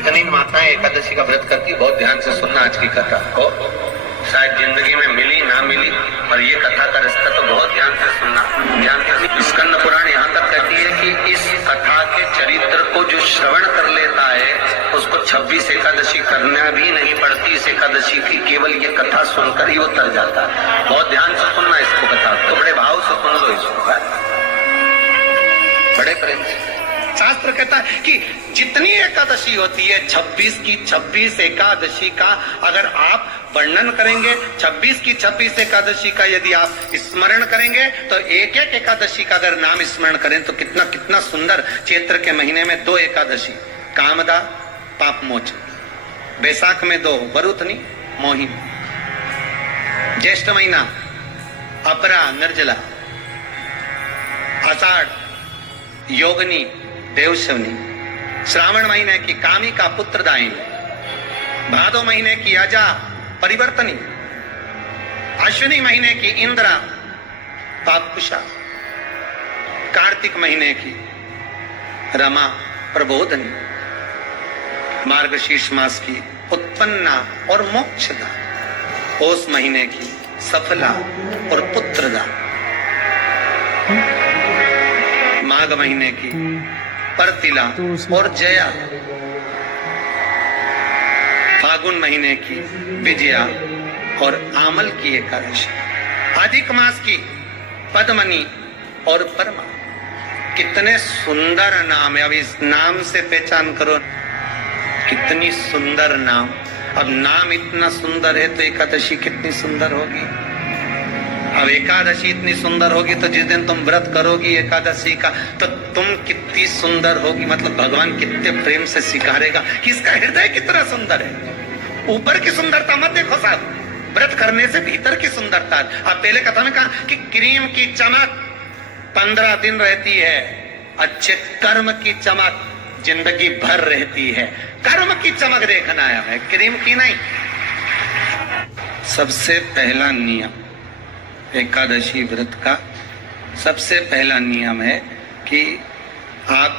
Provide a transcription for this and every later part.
जितनी माताएं एकादशी का व्रत करती, बहुत ध्यान से सुनना आज की कथा को, शायद जिंदगी में मिली ना मिली, और ये कथा का रिश्ता तो बहुत ध्यान से सुनना, ध्यान से। स्कंद पुराण यहाँ तक कहती है कि इस कथा के चरित्र को जो श्रवण कर लेता है उसको 26 एकादशी करना भी नहीं पड़ती। इस एकादशी की केवल ये कथा सुनकर ही वो तर जाता है। बहुत ध्यान से सुनना इसको कथा, तो बड़े भाव से सुन लो इसको, बड़े प्रेम से। शास्त्र कहता है कि जितनी एकादशी होती है 26 की 26 एकादशी का अगर आप वर्णन करेंगे, 26 की 26 एकादशी का यदि आप स्मरण करेंगे, तो एक एक एकादशी का अगर नाम स्मरण करें तो कितना कितना सुंदर। चैत्र के महीने में 2 एकादशी, कामदा पाप मोचन, बैसाख में 2 वरुथनी मोहिनी, ज्येष्ठ महीना अपरा निर्जला, आषाढ़ योगनी देवशवनी, श्रावण महीने की कामिका पुत्रदायिनी, भादो महीने की अजा परिवर्तनी, अश्विनी महीने की इंद्रा पापकुशा, कार्तिक महीने की रमा प्रबोधनी, मार्गशीर्ष मास की उत्पन्ना और मोक्षदा, पौष महीने की सफला और पुत्रदा, माघ महीने की परतिला और जया, फागुन महीने की विजया और आमल की एकादशी, अधिक मास की पद्मनी और परमा। कितने सुंदर नाम है। अब इस नाम से पहचान करो कितनी सुंदर नाम। अब नाम इतना सुंदर है तो एकादशी कितनी सुंदर होगी। अब एकादशी इतनी सुंदर होगी तो जिस दिन तुम व्रत करोगी एकादशी का तो तुम कितनी सुंदर होगी। मतलब भगवान कितने प्रेम से सिखारेगा कि इसका हृदय कितना सुंदर है। ऊपर की सुंदरता मत देखो साहब, व्रत करने से भीतर की सुंदरता। आप पहले कथा में कहा कि क्रीम की चमक 15 दिन रहती है, अच्छे कर्म की चमक जिंदगी भर रहती है। कर्म की चमक देखना है, क्रीम की नहीं। सबसे पहला नियम एकादशी व्रत का, सबसे पहला नियम है कि आप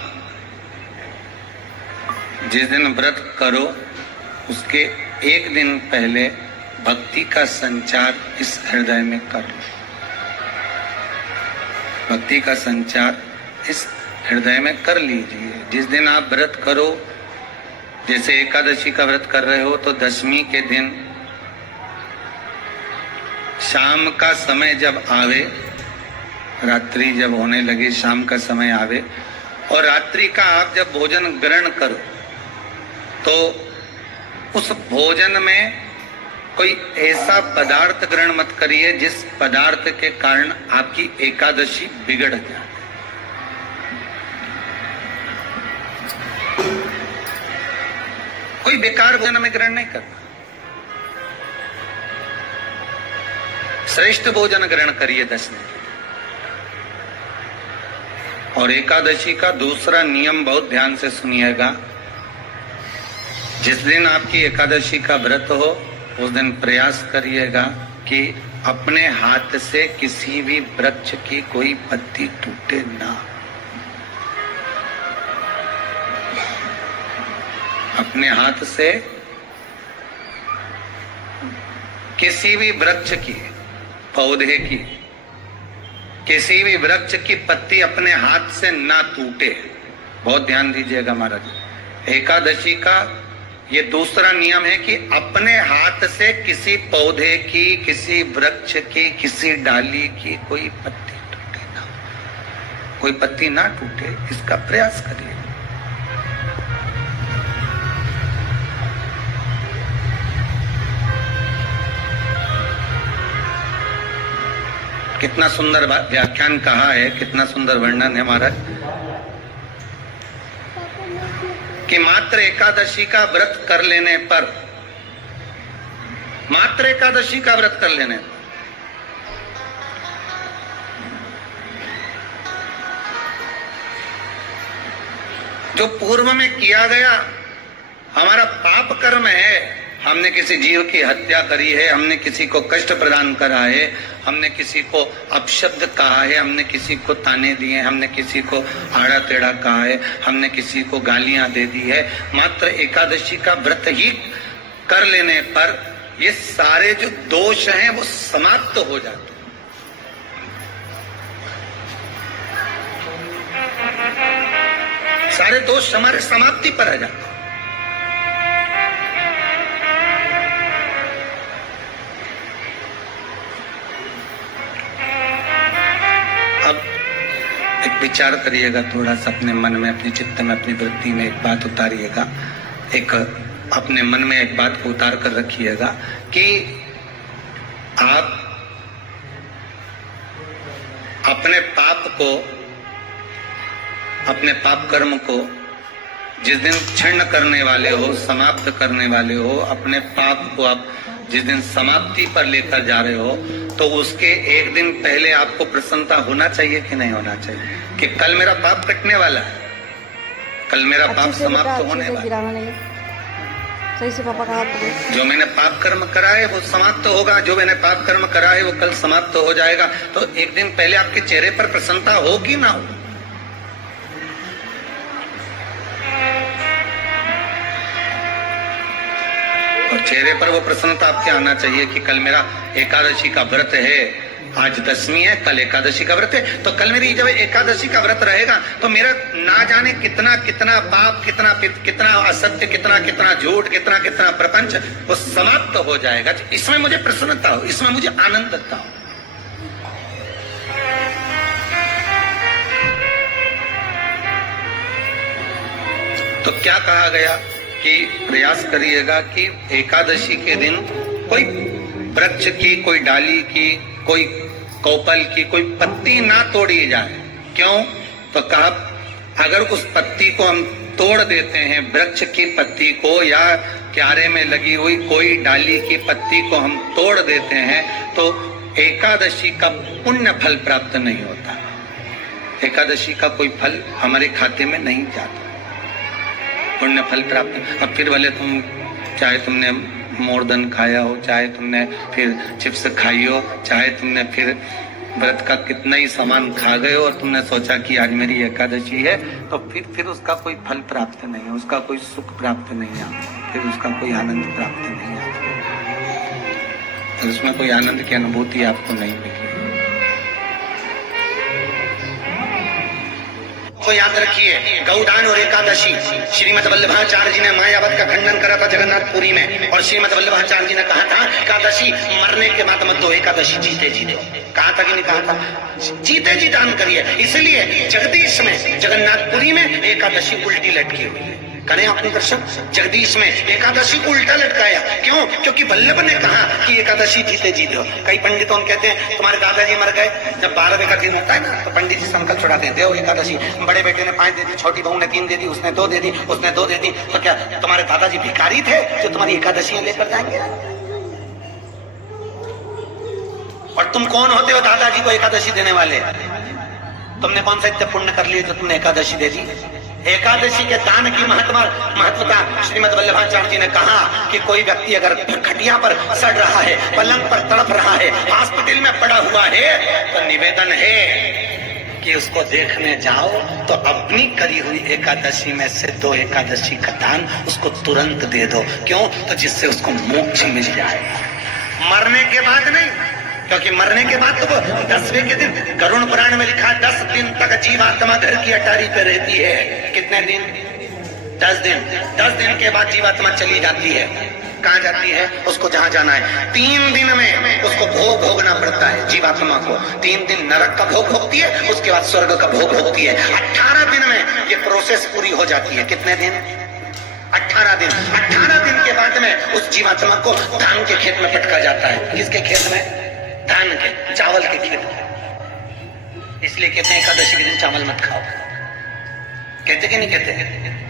जिस दिन व्रत करो उसके एक दिन पहले भक्ति का संचार इस हृदय में करो। भक्ति का संचार इस हृदय में कर लीजिए। जिस दिन आप व्रत करो, जैसे एकादशी का व्रत कर रहे हो तो दशमी के दिन शाम का समय जब आवे, रात्रि जब होने लगे, शाम का समय आवे और रात्रि का आप जब भोजन ग्रहण करो तो उस भोजन में कोई ऐसा पदार्थ ग्रहण मत करिए जिस पदार्थ के कारण आपकी एकादशी बिगड़ जाए। कोई बेकार भोजन में ग्रहण नहीं करना, श्रेष्ठ भोजन ग्रहण करिए 10 दिन। और एकादशी का दूसरा नियम बहुत ध्यान से सुनिएगा। जिस दिन आपकी एकादशी का व्रत हो उस दिन प्रयास करिएगा कि अपने हाथ से किसी भी वृक्ष की कोई पत्ती टूटे ना। अपने हाथ से किसी भी वृक्ष की, पौधे की, किसी भी वृक्ष की पत्ती अपने हाथ से ना टूटे। बहुत ध्यान दीजिएगा महाराज। एकादशी का ये दूसरा नियम है कि अपने हाथ से किसी पौधे की, किसी वृक्ष की, किसी डाली की कोई पत्ती टूटे ना, कोई पत्ती ना टूटे, इसका प्रयास करिए। कितना सुंदर व्याख्यान कहा है, कितना सुंदर वर्णन है महाराज कि मात्र एकादशी का व्रत कर लेने पर, मात्र एकादशी का व्रत कर लेने पर जो पूर्व में किया गया हमारा पाप कर्म है, हमने किसी जीव की हत्या करी है, हमने किसी को कष्ट प्रदान करा है, हमने किसी को अपशब्द कहा है, हमने किसी को ताने दिए, हमने किसी को आड़ा टेढ़ा कहा है, हमने किसी को गालियां दे दी है। मात्र एकादशी का व्रत ही कर लेने पर ये सारे जो दोष हैं वो समाप्त हो जाते हैं। सारे दोष हमारे समाप्ति पर आ जाते हैं। अब एक विचार करिएगा, थोड़ा सा अपने मन में, अपने चित्त में, अपनी वृत्ति में एक बात उतारिएगा, एक अपने मन में एक बात को उतार कर रखिएगा कि आप अपने पाप को, अपने पाप कर्म को जिस दिन क्षण करने वाले हो, समाप्त करने वाले हो, अपने पाप को आप जिस दिन समाप्ति पर लेकर जा रहे हो, तो उसके एक दिन पहले आपको प्रसन्नता होना चाहिए कि नहीं होना चाहिए कि कल मेरा पाप कटने वाला है, कल मेरा पाप समाप्त होने वाला है। सही से पापा कहा जो मैंने पाप कर्म करा है वो समाप्त होगा, जो मैंने पाप कर्म करा है वो कल समाप्त हो जाएगा। तो एक दिन पहले आपके चेहरे पर प्रसन्नता होगी ना हो? और चेहरे पर वो प्रसन्नता आपके आना चाहिए कि कल मेरा एकादशी का व्रत है, आज दशमी है, कल एकादशी का व्रत है, तो कल मेरी जब एकादशी का व्रत रहेगा तो मेरा ना जाने कितना कितना पाप, कितना असत्य, कितना झूठ, कितना प्रपंच वो समाप्त हो जाएगा। इसमें मुझे प्रसन्नता हो, इसमें मुझे आनंदता हो। तो क्या कहा गया कि प्रयास करिएगा कि एकादशी के दिन कोई वृक्ष की, कोई डाली की, कोई कोपल की कोई पत्ती ना तोड़ी जाए। क्यों? तो कहा अगर उस पत्ती को हम तोड़ देते हैं, वृक्ष की पत्ती को या क्यारे में लगी हुई कोई डाली की पत्ती को हम तोड़ देते हैं तो एकादशी का पुण्य फल प्राप्त नहीं होता, एकादशी का कोई फल हमारे खाते में नहीं जाता, पुण्य फल प्राप्त। अब फिर भले तुम चाहे तुमने मोरदन खाया हो, चाहे तुमने फिर चिप्स खाई हो, चाहे तुमने फिर व्रत का कितना ही सामान खा गए हो और तुमने सोचा कि आज मेरी एकादशी है, तो फिर उसका कोई फल प्राप्त नहीं है, उसका कोई सुख प्राप्त नहीं है, फिर उसका कोई आनंद प्राप्त नहीं है, तो उसमें कोई आनंद की अनुभूति आपको नहीं मिलेगी। तो याद रखिए, गौदान और एकादशी, श्रीमद वल्लभाचार्य जी ने मायावत का खंडन करा था जगन्नाथपुरी में, और श्रीमद वल्लभाचार्य जी ने कहा था एकादशी मरने के बाद मत दो, एकादशी जीते जी दो। कहा था कि नहीं कहा था? जीते जी दान करिए। इसलिए जगदीश में, जगन्नाथपुरी में एकादशी उल्टी लटकी हुई है। करें अपने दर्शन, जगदीश में एकादशी को उल्टा लटकाया। क्यों? क्योंकि वल्लभ ने कहा कि एकादशी जीते जी दो। कई पंडितों कहते हैं तुम्हारे दादाजी मर गए, जब 12वें का दिन होता है ना तो पंडित जी संकल्प छुड़ा देते हो एकादशी, बड़े बेटे ने 5 दे दी, छोटी बहू ने 3 दे दी, उसने 2 दे दी, उसने 2 दे दी, तो क्या तुम्हारे दादाजी भिखारी थे जो तुम्हारी एकादशियां लेकर जाएंगे? और तुम कौन होते हो दादाजी को एकादशी देने वाले? तुमने कौन सा इतना पुण्य कर लिए जो तुमने एकादशी दे दी? एकादशी के दान की महत्वता श्रीमद वल्लभाचार्य जी ने कहा कि कोई व्यक्ति अगर खटिया पर सड़ रहा है, पलंग पर तड़प रहा है, हॉस्पिटल में पड़ा हुआ है, तो निवेदन है कि उसको देखने जाओ तो अपनी करी हुई एकादशी में से 2 एकादशी का दान उसको तुरंत दे दो। क्यों? तो जिससे उसको मोक्ष मिल जाए, मरने के बाद नहीं, क्योंकि मरने के बाद तो वो 10वें के दिन, गरुड़ पुराण में लिखा 10 दिन तक जीवात्मा घर की अटारी पे रहती है। कितने दिन? 10 दिन। 10 दिन के बाद जीवात्मा चली जाती है। कहाँ जाती है? उसको जहाँ जाना है। 3 दिन में उसको भोग भोगना पड़ता है जीवात्मा को। 3 दिन नरक का भोग भोगती है, उसके बाद स्वर्ग का भोग भोगती है। 18 दिन में ये प्रोसेस पूरी हो जाती है। कितने दिन? 18 दिन। 18 दिन के बाद में उस जीवात्मा को धान के खेत में पटका जाता है। किसके खेत में? धान के, चावल के खेत में। इसलिए कहते हैं एकादशी के दिन चावल मत खाओ। कहते कि नहीं कहते?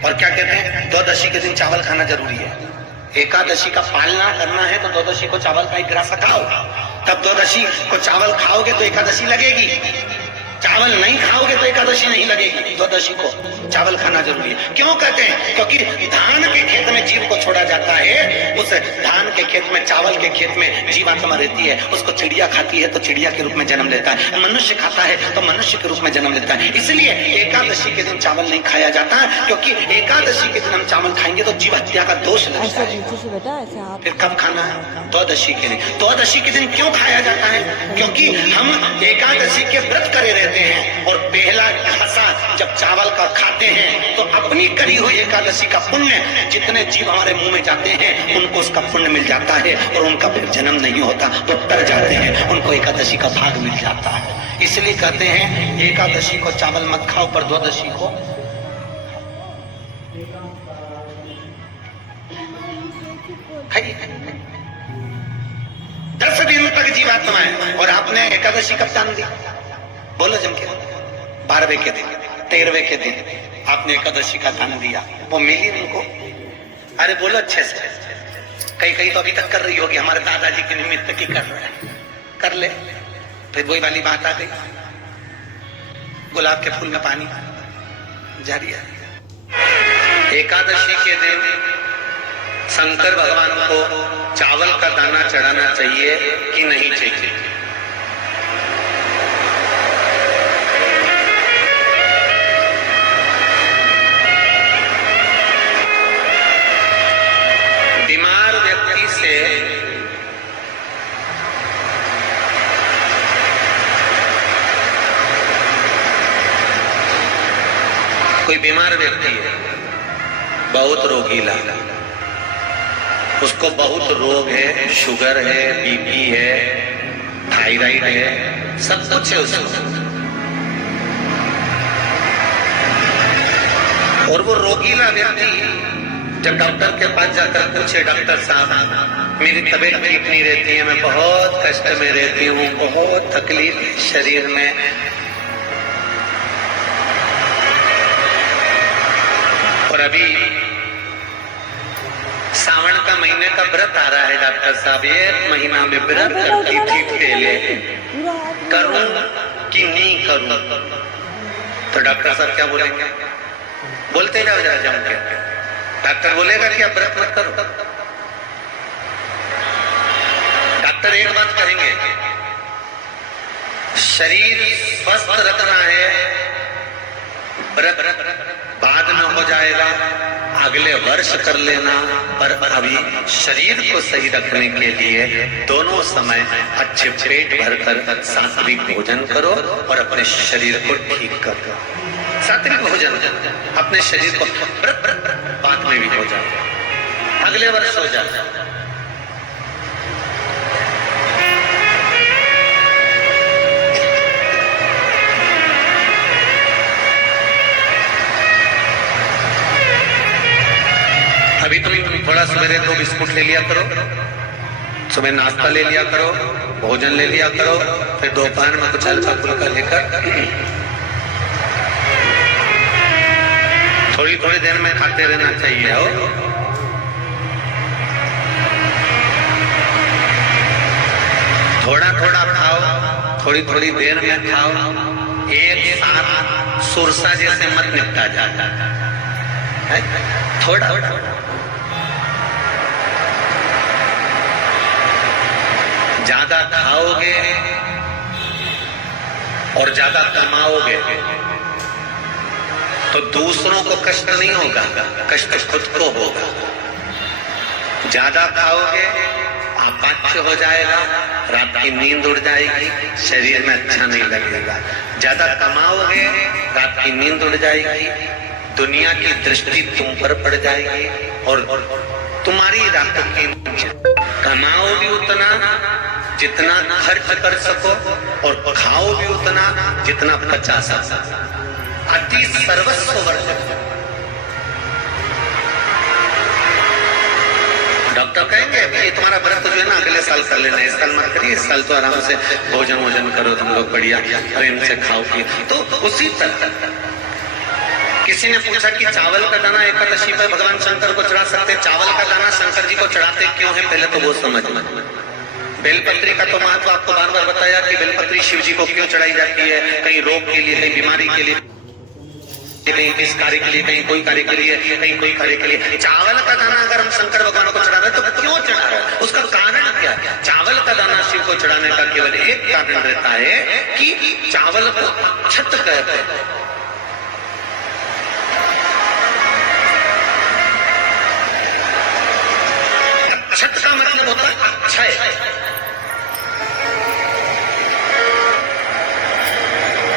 और क्या कहते हैं? द्वादशी के दिन चावल खाना जरूरी है। एकादशी का पालना करना है तो द्वादशी को चावल का एक ग्रास खाओ, तब द्वादशी को चावल खाओगे तो एकादशी लगेगी। चावल नहीं खाओगे तो एकादशी नहीं लगेगी, द्वादशी को चावल खाना जरूरी है। क्यों कहते हैं? क्योंकि धान के खेत में जीव को छोड़ा जाता है, उस धान के खेत में, चावल के खेत में जीवात्मा रहती है, उसको चिड़िया खाती है तो चिड़िया के रूप में जन्म लेता है, मनुष्य खाता है तो मनुष्य के रूप में जन्म लेता है। इसलिए एकादशी के दिन चावल नहीं खाया जाता है, क्योंकि एकादशी के दिन हम चावल खाएंगे तो जीव हत्या का दोष लगता ऐसे है। नीचे से बेटा, ऐसे हाथ। फिर कब खाना है? द्वादशी के दिन। द्वादशी के दिन क्यों खाया जाता है? क्योंकि हम एकादशी के व्रत करे रहते हैं और पहला घासा जब चावल का खाते हैं तो अपनी करी हुई एकादशी का पुण्य जितने जीव हमारे मुंह में जाते हैं उनको उसका पुण्य मिल जाता है और उनका फिर जन्म नहीं होता, वो तर जाते हैं, उनको एकादशी का भाग मिल जाता है। इसलिए कहते हैं एकादशी को चावल मत खाओ, पर द्वादशी को खाइए। 10 दिन तक जीवात्माएं, और आपने एकादशी कब जान दी? बोलो जम के। 12वें के दिन, 13वें के दिन आपने एकादशी का दान दिया, वो मिली उनको? अरे बोलो अच्छे से। कई तो अभी तक कर रही होगी, हमारे दादाजी के निमित्त की कर रहे हैं, कर ले। फिर वही वाली बात आ गई, गुलाब के फूल में पानी जारी है। एकादशी के दिन शंकर भगवान को चावल का दाना चढ़ाना चाहिए कि नहीं चाहिए? बीमार व्यक्ति से कोई बीमार व्यक्ति है, बहुत रोगीला, उसको बहुत रोग है, शुगर है, बीपी है, थायराइड है, सब कुछ है उसको, और वो रोगीला व्यक्ति जब डॉक्टर के पास जाकर पूछे, डॉक्टर साहब मेरी तबीयत ठीक नहीं रहती है, मैं बहुत कष्ट में रहती हूँ, बहुत तकलीफ शरीर में, और अभी सावन का महीने का व्रत आ रहा है डॉक्टर साहब, 1 महीना में व्रत करती थी, पहले करूं कि नहीं करूं? तो डॉक्टर साहब क्या बोलेंगे? बोलते जाओ जरा जम के। डॉक्टर बोलेगा कि आप व्रत मत करो? डॉक्टर एक बात कहेंगे, शरीर स्वस्थ रखना है, व्रत बाद में हो जाएगा, अगले वर्ष कर लेना, पर अभी शरीर को सही रखने के लिए दोनों समय अच्छे पेट भरकर सात्विक भोजन करो और अपने शरीर को ठीक करो। सात्विक भोजन अपने शरीर को, बाद में भी हो जाए, अगले वर्ष हो जाए। अभी तुम थोड़ा सवेरे 2 बिस्कुट ले लिया करो, सुबह नाश्ता ले लिया करो, भोजन ले लिया करो, फिर दोपहर में कुछ हल्का फुल्का लेकर थोड़ी थोड़ी देर में खाते रहना चाहिए। हो थोड़ा थोड़ा खाओ, थोड़ी थोड़ी देर में खाओ, एक साथ सुरसा जैसे मत निपटा जाता है, थोड़ा ज्यादा खाओगे और ज्यादा कमाओगे तो दूसरों को कष्ट नहीं होगा, कष्ट खुद को होगा। ज्यादा खाओगे अपाच्य हो जाएगा, रात की नींद उड़ जाएगी, शरीर में अच्छा नहीं लगेगा। ज्यादा कमाओगे, रात की नींद उड़ जाएगी, दुनिया की दृष्टि तुम पर पड़ जाएगी और तुम्हारी रात की कमाओ भी उतना जितना खर्च कर सको और खाओ भी उतना जितना बचा सको। अति सर्वस्व वर्जक। डॉक्टर कहेंगे ये तुम्हारा व्रत जो है ना अगले साल कर लेना, इस साल मत करिए, इस साल तो आराम से भोजन करो तुम लोग, बढ़िया प्रेम से खाओ पिए। तो उसी तरह किसी ने पूछा कि चावल का दाना एकादशी पर भगवान शंकर को चढ़ा सकते, चावल का दाना शंकर जी को चढ़ाते क्यों है? पहले तो वो समझ। बेलपत्री का तो महत्व आपको बार बार बताया कि बेलपत्री शिव जी को क्यों चढ़ाई जाती है, कहीं रोग के लिए, कहीं बीमारी के लिए, कहीं किस कार्य के लिए, कहीं कोई कार्य के लिए, कहीं कोई कार्य के लिए। चावल का दाना अगर हम शंकर भगवान को चढ़ा रहे हैं तो क्यों चढ़ा रहे हैं, उसका कारण क्या है? चावल का दाना शिव को चढ़ाने का केवल एक कारण रहता है कि चावल को अक्षत कहते हैं। अक्षत का मतलब होता है अक्षय।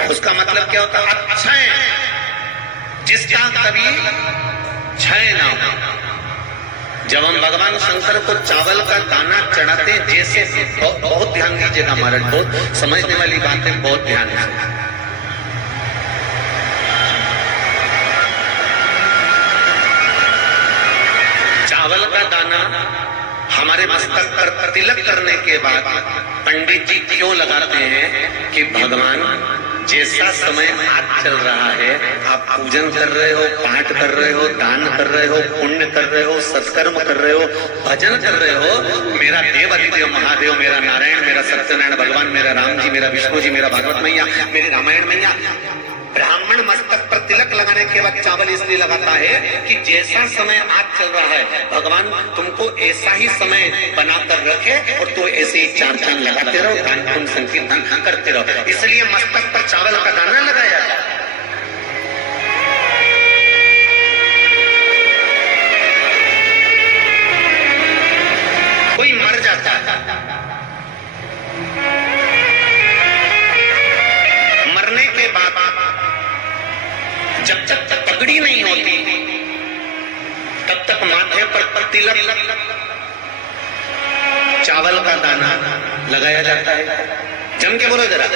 उसका मतलब क्या होता है? अक्षय, जिसका कभी क्षय ना हो। जब हम भगवान शंकर को चावल का दाना चढ़ाते हैं, जैसे बहुत ध्यान दीजिएगा महाराज, बहुत समझने वाली बात है, बहुत ध्यान से। चावल का दाना हमारे मस्तक पर तिलक करने के बाद पंडित जी क्यों लगाते हैं कि भगवान जैसा समय आज चल रहा है, आप पूजन कर रहे हो, पाठ कर रहे हो, दान कर रहे हो, पुण्य कर रहे हो, सत्कर्म कर रहे हो, भजन कर रहे हो, मेरा देव अधिदेव महादेव, मेरा नारायण, मेरा सत्यनारायण भगवान, मेरा राम जी, मेरा विष्णु जी, मेरा भागवत मैया, मेरी रामायण मैया। ब्राह्मण मस्तक पर तिलक लगाने के बाद चावल इसलिए लगाता है कि जैसा समय आज चल रहा है, भगवान तुमको ऐसा ही समय बनाकर रखे और तो ऐसे ही चार चांद लगाते रहो, दान पुण्य संकीर्तन करते रहो, इसलिए मस्तक पर चावल का दाना लगाया जाए। कोई मर जाता है, मरने के बाद जब तक पगड़ी नहीं होती तब तक माथे पर तिलक चावल का दाना लगाया जाता है। जम के बोलो जरा,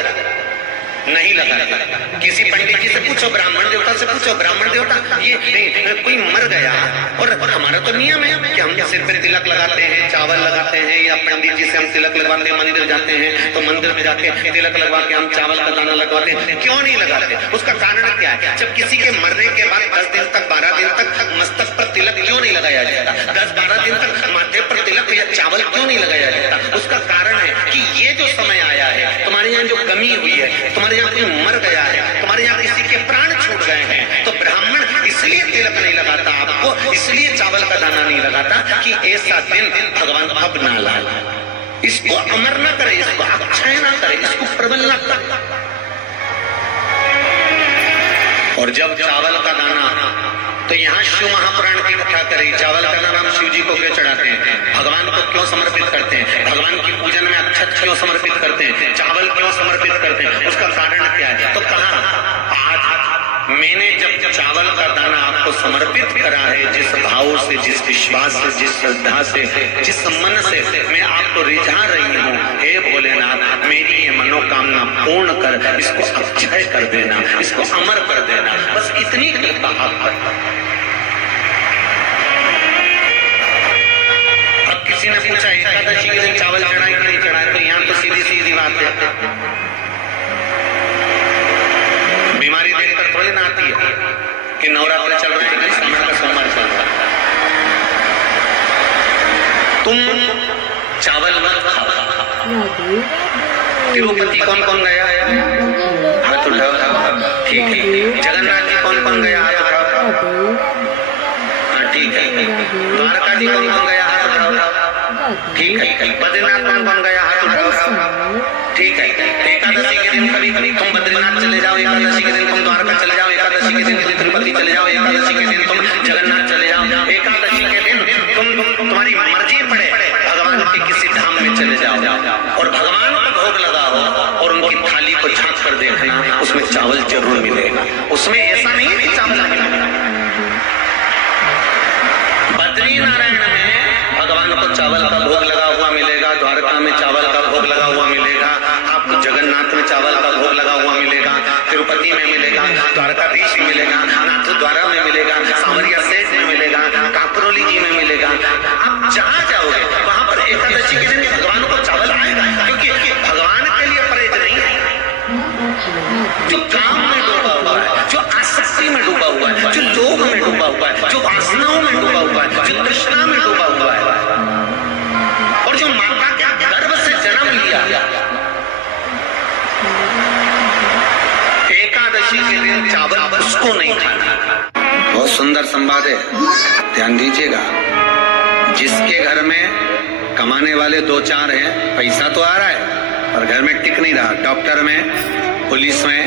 नहीं लगाते। किसी पंडित जी से पूछो, ब्राह्मण देवता से पूछो, ब्राह्मण देवता ये कोई मर गया और हमारा तो नियम है कि हम सिर पे तिलक लगाते हैं, चावल लगाते हैं, या पंडित जी से हम तिलक लगवाते हैं, मंदिर जाते हैं तो मंदिर में जाके तिलक लगवा के हम चावल का दाना लगवाते हैं, क्यों नहीं लगाते? उसका कारण क्या है? जब किसी के मरने के बाद 10 दिन तक, 12 दिन तक मस्तक पर तिलक क्यों नहीं लगाया जाता? 10-12 दिन तक माथे पर तिलक या चावल क्यों नहीं लगाया जाता? उसका कारण है कि ये जो समय आया है, तुम्हारे यहाँ जो कमी हुई है, तुम्हारे यहाँ कोई मर गया है, तुम्हारे यहाँ किसी के प्राण छूट गए हैं, तो ब्राह्मण इसलिए तिलक नहीं लगाता आपको, इसलिए चावल का दाना नहीं लगाता कि ऐसा दिन भगवान अब ना लाए, इसको अमर ना करे, इसको अक्षय ना करे, इसको प्रबल ना करे। और जब चावल का दाना, तो यहाँ शिव महापुराण की कथा करी, चावल का दाना हम शिव जी को क्यों चढ़ाते हैं, भगवान को क्यों समर्पित करते हैं, भगवान की पूजन में अक्षत क्यों समर्पित करते हैं, चावल क्यों समर्पित करते हैं, उसका कारण क्या है? तो कहा आज मैंने जब चावल का दाना आपको समर्पित करा है, जिस भाव से, जिस विश्वास से, जिस श्रद्धा से, जिस मन से मैं आपको रिझा रही हूँ, हे भोलेनाथ मेरी ये मनोकामना पूर्ण कर, इसको अक्षय कर देना, इसको अमर कर देना, बस इतनी कृपा आप कर। अब किसी ने पूछा एकादशी के दिन चावल चढ़ाए कि नहीं चढ़ाए, तो यहाँ तो सीधी सीधी बात है, बीमारी देखकर थोड़ी ना आती है कि नवरात्र चल रहे हैं, समय का सोमवार चल रहा है, तुम चावल मत खाओ। तिरुपति कौन कौन गया? हाथ उठाओ। ठीक है। जगन्नाथ जी कौन कौन गया? हाथ उठाओ। हाँ ठीक है। द्वारका जी कौन कौन गया? हाथ उठाओ। ठीक है। बद्रीनाथ कौन कौन गया? हाथ उठाओ। ठीक है। एकादशी के दिन कभी कभी तुम बद्रीनाथ चले जाओ, एकादशी के दिन तुम द्वारका चले जाओ, एकादशी के दिन तुम तिरुपति चले जाओ, एकादशी के दिन तुम जगन्नाथ चले जाओ, एकादशी के दिन तुम तुम्हारी मर्जी पड़े भगवान के किसी धाम में चले जाओ और भगवान को भोग लगाओ और उनकी थाली को झांक कर देखना, उसमें चावल जरूर मिलेगा। उसमें ऐसा नहीं है कि चावल मिलेगा। बद्रीनारायण में भगवान को चावल का भोग लगा हुआ मिलेगा, द्वारका में चावल का भोग लगा हुआ मिलेगा, आपको जगन्नाथ में चावल का भोग लगा हुआ मिलेगा, तिरुपति में मिलेगा, द्वारकाधीश में मिलेगा, नाथ द्वारा में मिलेगा, सांवरिया सेठ में मिलेगा, काकरोली जी में मिलेगा। आप जहाँ जाओगे वहां पर एकादशी के दिन भगवान को चावल आएगा, क्योंकि भगवान के लिए परहेज नहीं है। जो काम में डूबा हुआ है, जो आसक्ति में डूबा हुआ है, जो लोभ में डूबा हुआ है, जो वासनाओं में डूबा हुआ है, जो तृष्णा में डूबा हुआ है, और जो माता के गर्भ से बात है, ध्यान दीजिएगा। जिसके घर में कमाने वाले 2-4 हैं, पैसा तो आ रहा है पर घर में टिक नहीं रहा, डॉक्टर में, पुलिस में,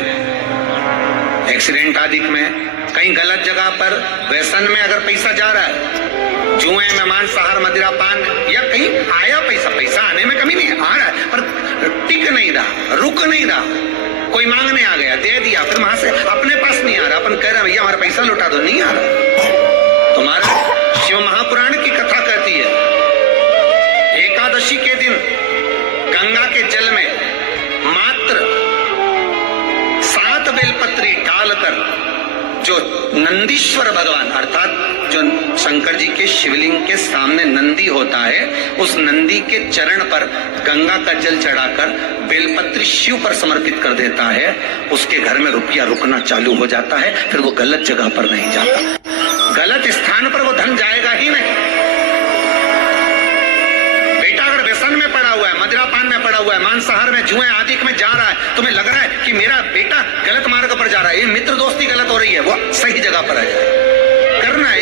एक्सीडेंट आदि में, कहीं गलत जगह पर व्यसन में अगर पैसा जा रहा है, जुए में, मांसाहार, मदिरा पान, या कहीं आया पैसा आने में कमी नहीं है, आ रहा है पर टिक नहीं रहा, रुक नहीं रहा। कोई मांगने आ गया, दे दिया, फिर वहां से अपने पास नहीं आ रहा, अपन कह रहे हैं भैया हमारा पैसा लौटा दो, नहीं आ रहा। तुम्हारा शिव महापुराण की कथा कहती है, एकादशी के दिन गंगा के जल में मात्र 7 बेलपत्री डालकर जो नंदीश्वर भगवान अर्थात जो शंकर जी के शिवलिंग के सामने नंदी होता है, उस नंदी के चरण पर गंगा का जल चढ़ाकर बेलपत्री शिव पर समर्पित कर देता है, उसके घर में रुपया रुकना चालू हो जाता है, फिर वो गलत जगह पर नहीं जाता, गलत स्थान पर वो धन जाएगा ही नहीं। बेटा अगर व्यसन में पड़ा हुआ है, मदिरा पान में पड़ा हुआ है, मांसाहार में, जुए आदि में जा रहा है, तुम्हें लग रहा है कि मेरा बेटा गलत मार्ग पर जा रहा है, ये मित्र दोस्ती गलत हो रही है, वो सही जगह पर आ जाए। करना है